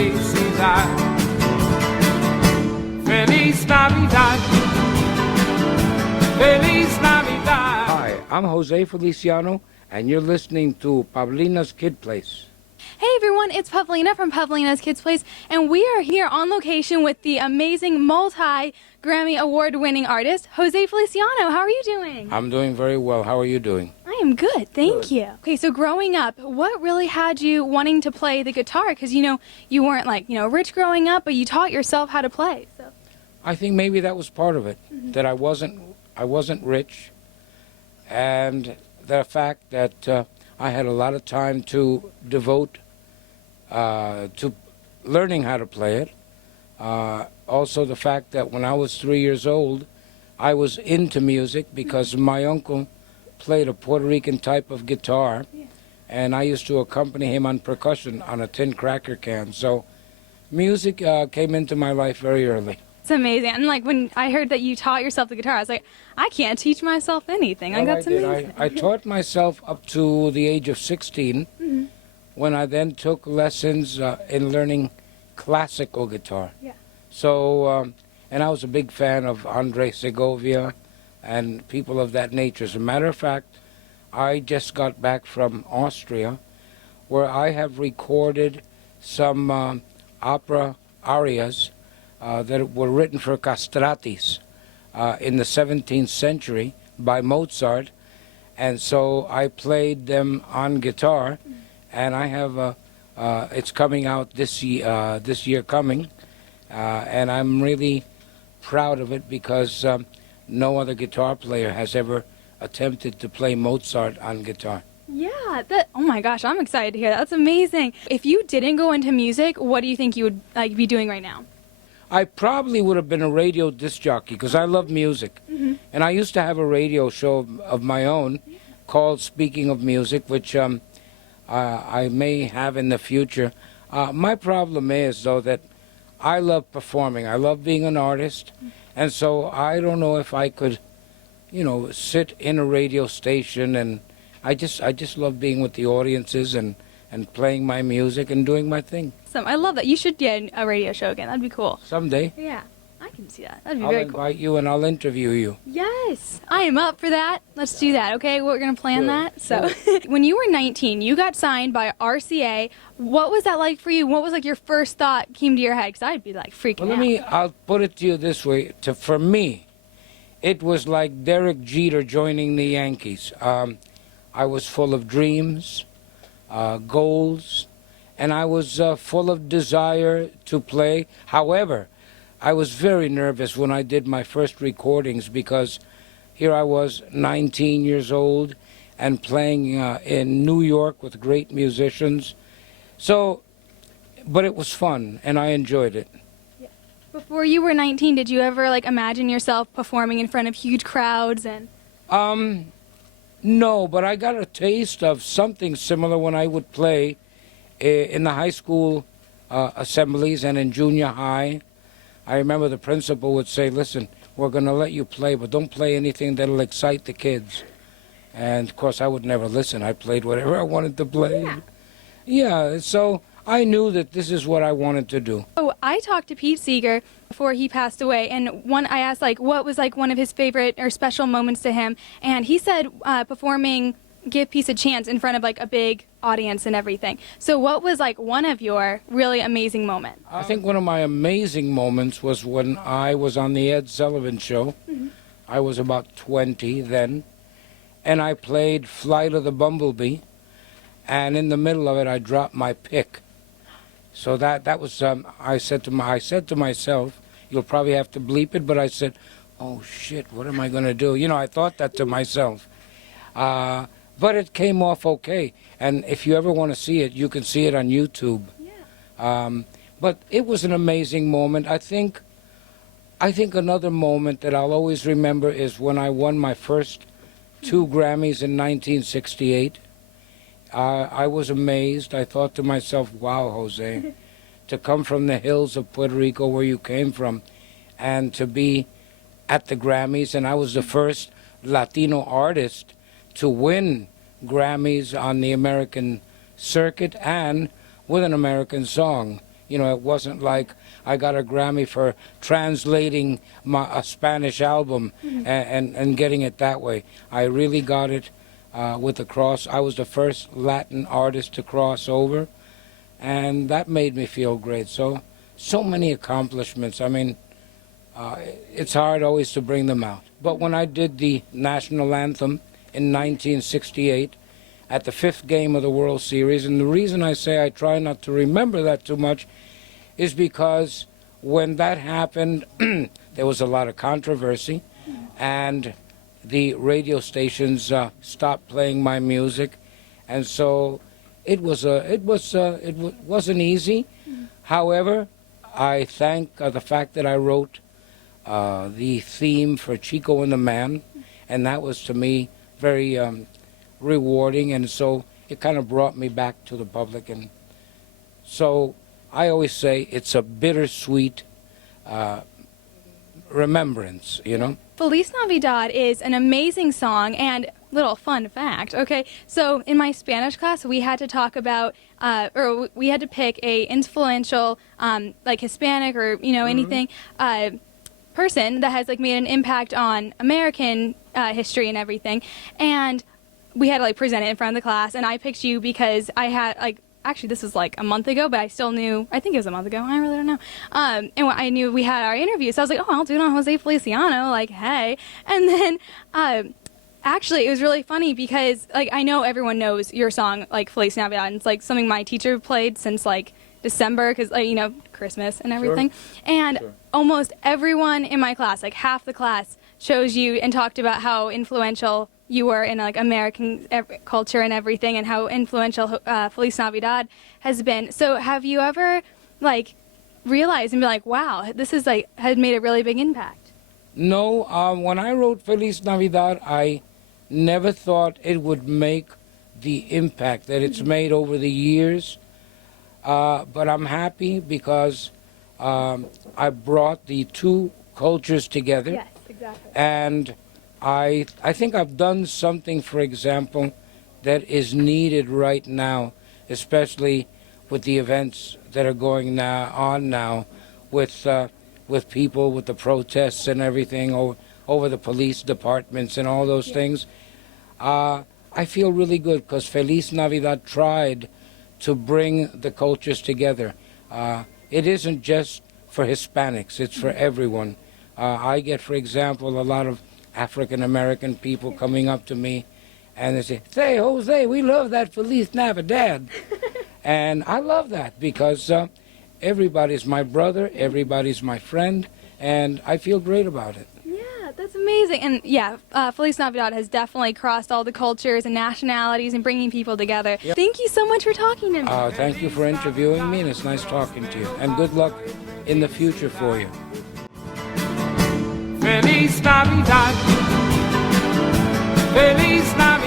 felicidad. Feliz Navidad. Feliz Navidad. Hi, I'm JOSÉ Feliciano, and you're listening to Pavlina's Kidz Place. Hey everyone, it's Pavlina from Pavlina's Kidz Place, and we are here on location with the amazing multi-Grammy award-winning artist, JOSÉ Feliciano. How are you doing? I'm doing very well. How are you doing? I am good, thank you. Okay, so growing up, what really had you wanting to play the guitar? Because, you weren't rich growing up, but you taught yourself how to play. So I think maybe that was part of it, that I wasn't rich, and the fact that I had a lot of time to devote to learning how to play it. Also the fact that when I was 3 years old, I was into music because my uncle played a Puerto Rican type of guitar, and I used to accompany him on percussion on a tin cracker can. So music came into my life very early. it's amazing. And when I heard that you taught yourself the guitar, I was like, I can't teach myself anything. Well, That's amazing. I taught myself up to the age of 16, when I then took lessons in learning classical guitar. Yeah. So, and I was a big fan of Andre Segovia and people of that nature. As a matter of fact, I just got back from Austria, where I have recorded some opera arias that were written for castratis in the 17th century by Mozart. And so I played them on guitar, and I have it's coming out this year coming, and I'm really proud of it because no other guitar player has ever attempted to play Mozart on guitar. Yeah, oh my gosh, I'm excited to hear that. That's amazing. If you didn't go into music, what do you think you would be doing right now? I probably would have been a radio disc jockey because I love music. And I used to have a radio show of my own called Speaking of Music, which I may have in the future. My problem is, though, that I love performing. I love being an artist. And so I don't know if I could, sit in a radio station, and I just love being with the audiences and playing my music and doing my thing. I love that. You should get a radio show again. That'd be cool. Someday. Yeah, I can see that. That'd be I'll very cool. invite you and I'll interview you. Yes, I am up for that. Let's do that, okay? We're going to plan Sure, that. So, when you were 19, you got signed by RCA. What was that like for you? What was your first thought came to your head? Because I'd be freaking out. I'll put it to you this way. For me, it was like Derek Jeter joining the Yankees. I was full of dreams, goals, and I was full of desire to play. However, I was very nervous when I did my first recordings because here I was 19 years old and playing in New York with great musicians. So, but it was fun and I enjoyed it. Before you were 19, did you ever imagine yourself performing in front of huge crowds and? No, but I got a taste of something similar when I would play in the high school assemblies and in junior high. I remember the principal would say, listen, we're going to let you play, but don't play anything that'll excite the kids. And, of course, I would never listen. I played whatever I wanted to play. Yeah, so I knew that this is what I wanted to do. Oh, I talked to Pete Seeger before he passed away, and I asked what was one of his favorite or special moments to him, and he said performing Give Peace a Chance in front of a big audience and everything. So what was one of your really amazing moments? I think one of my amazing moments was when I was on the Ed Sullivan Show. I was about 20 then, and I played Flight of the Bumblebee, and in the middle of it I dropped my pick. So that was I said to myself, you'll probably have to bleep it, but I said, oh shit, what am I going to do? I thought that to myself. But it came off okay, and if you ever want to see it, you can see it on YouTube. But it was an amazing moment. I think another moment that I'll always remember is when I won my first 2 Grammys in 1968. I was amazed. I thought to myself, wow, Jose, to come from the hills of Puerto Rico where you came from and to be at the Grammys, and I was the first Latino artist to win Grammys on the American circuit and with an American song. You know, it wasn't like I got a Grammy for translating a Spanish album and getting it that way. I really got it with the cross. I was the first Latin artist to cross over, and that made me feel great. So many accomplishments. I mean, it's hard always to bring them out. But when I did the national anthem in 1968 at the 5th game of the World Series, and the reason I say I try not to remember that too much is because when that happened, there was a lot of controversy, and the radio stations stopped playing my music, and so it wasn't easy. However, I thank the fact that I wrote the theme for Chico and the Man, and that was to me very rewarding, and so it kind of brought me back to the public. And so I always say it's a bittersweet remembrance, you know. Feliz Navidad is an amazing song, and little fun fact, okay? So in my Spanish class, we had to talk about, or we had to pick a influential, like Hispanic or, you know, anything, person that has like made an impact on American history and everything. And we had to like present it in front of the class, and I picked you because I had like, actually this was like a month ago, but I still knew, I think it was a month ago, I really don't know. And I knew we had our interview, so I was like, oh, I'll do it on JOSÉ Feliciano, like, hey. And then actually it was really funny because like I know everyone knows your song, like Feliz Navidad, and it's like something my teacher played since like December, because like, you know, Christmas and everything. Sure. And almost everyone in my class, like half the class, chose you and talked about how influential you were in like American culture and everything, and how influential Feliz Navidad has been. So have you ever like realized and be like, wow, this is like had made a really big impact? No, when I wrote Feliz Navidad, I never thought it would make the impact that it's made over the years. But I'm happy because I brought the two cultures together. Yes, exactly. And I think I've done something, for example, that is needed right now, especially with the events that are going on now with people, with the protests and everything over the police departments and all those things. I feel really good because Feliz Navidad tried to bring the cultures together. It isn't just for Hispanics, it's for everyone. I get, for example, a lot of African American people coming up to me and they say, "Say, Jose, we love that Feliz Navidad." And I love that because everybody's my brother, everybody's my friend, and I feel great about it. Yeah, that's amazing. And yeah, Feliz Navidad has definitely crossed all the cultures and nationalities and bringing people together. Yep. Thank you so much for talking to me. Thank you for interviewing me, and it's nice talking to you. And good luck in the future for you. Feliz Navidad, Feliz Navidad.